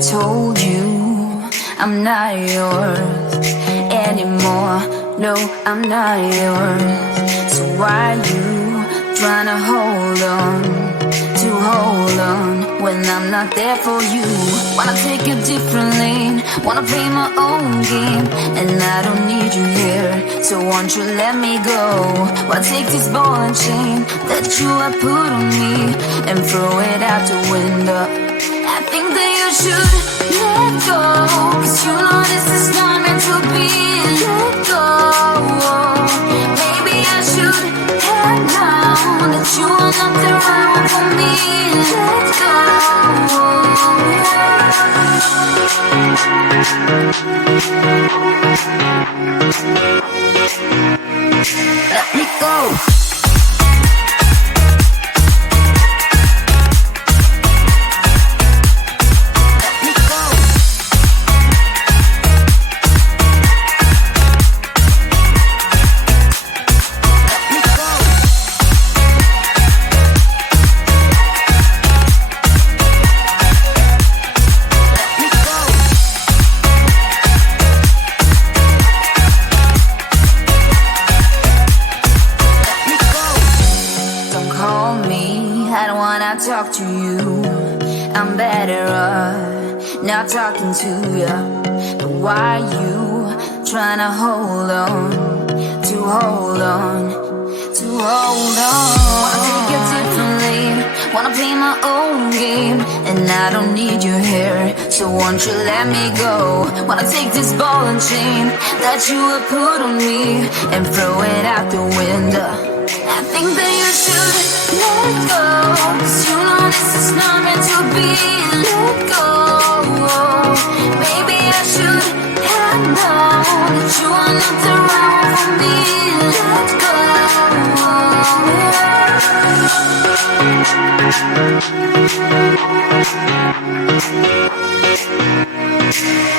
told you I'm not yours anymore. No, I'm not yours. So why you trying to hold on when I'm not there for you? Wanna take a different lane, wanna play my own game, and I don't need you here, so won't you let me go? Why take this ball and chain that you have put on me and throw it out the window? I think that you should let go, 'cause you know this is not meant to be. Let go. Maybe I should have known that you are not the right one for me. Let go. Let me go. Talk to you, I'm better off not talking to you. But why you trying to hold on? Wanna take a different lane, wanna play my own game, and I don't need you here, so won't you let me go? Wanna take this ball and chain that you have put on me and throw it out the window. I think that you should let go, 'cause you know this is not meant to be. Let go. Maybe I should have known that you are not the right one for me. Let go.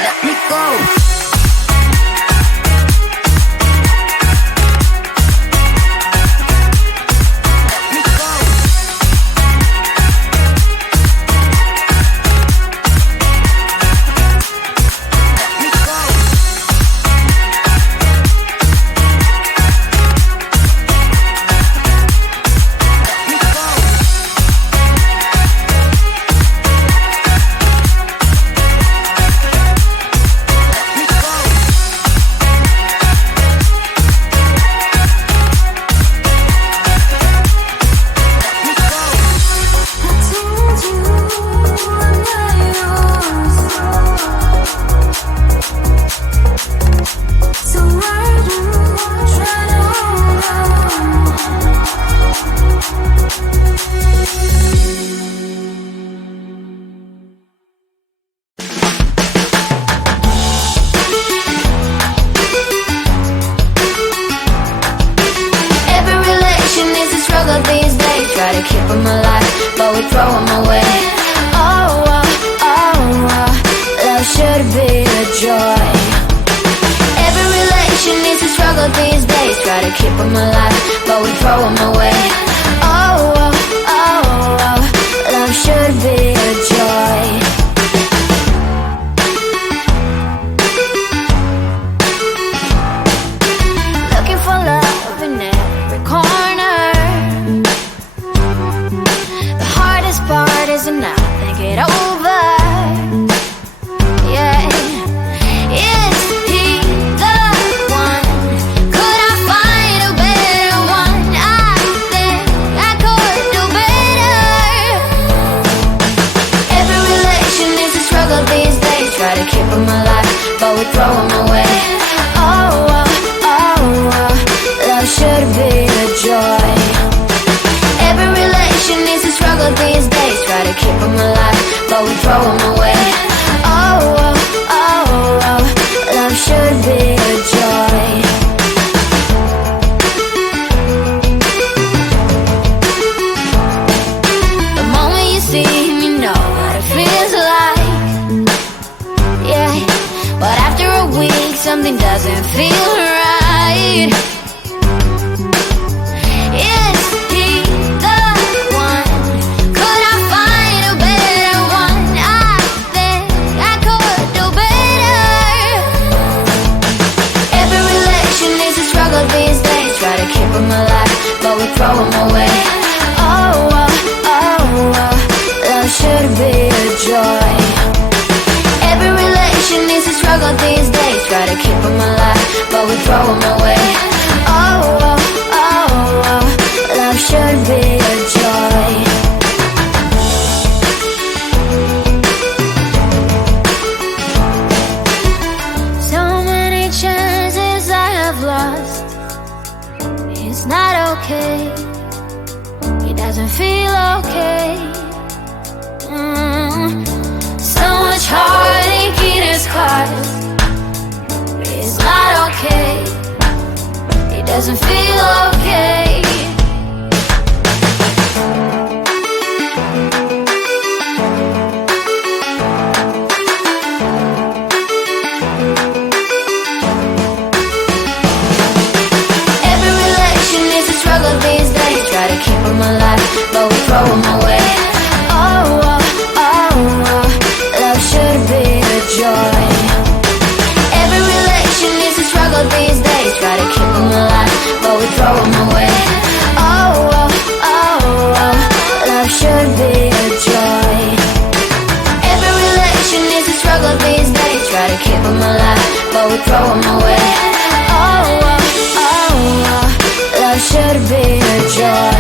Let me go. Something doesn't feel right. but we throw them away. Oh, oh, oh, oh, love should be a joy. Every relation is a struggle these days. Try to keep them alive, but we throw them away. Oh, oh, oh, oh, love should be a joy. So many chances I have lost. It's not okay. It doesn't feel okay. So much heartache in his scars. It's not okay. It doesn't feel okay. Every relation is a struggle these days. Try to keep them alive, but we throw them away. Oh, oh, oh, oh, love should be a joy. Every relation is a struggle these days. Try to keep them alive, but we throw them away. Oh, oh, oh, oh, love should be a joy. Every relation is a struggle these days. Try to keep them alive, but we throw them away. Oh, oh, oh, oh, love should be a joy.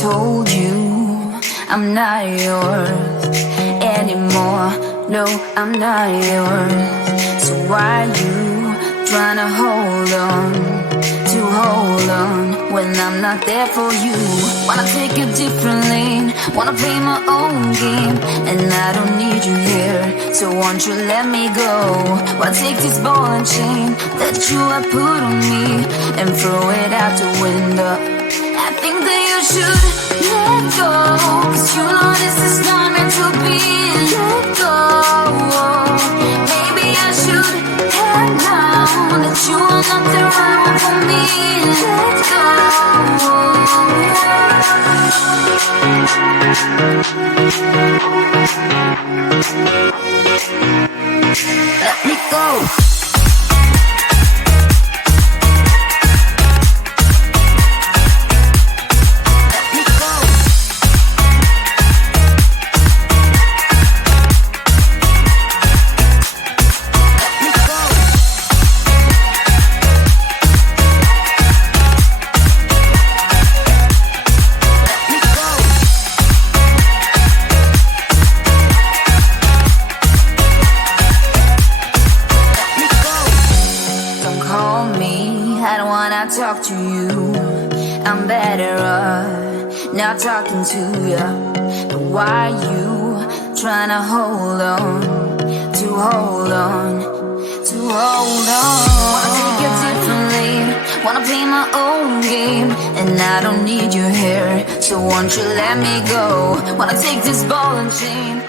told you I'm not yours anymore. No, I'm not yours. So why you trying to hold on when I'm not there for you? Wanna take a different lane, wanna play my own game, and I don't need you here, so won't you let me go? Why take this ball and chain that you have put on me and throw it out the window? I think that you should let go, 'cause you know this is not meant to be. Let go. Maybe I should have known that you are not the right one for me. Let go. Let me go. Talk to you, I'm better off not talking to you. But why you trying to hold on? Wanna take a different lane, wanna play my own game, and I don't need you here, so won't you let me go? Wanna take this ball and chain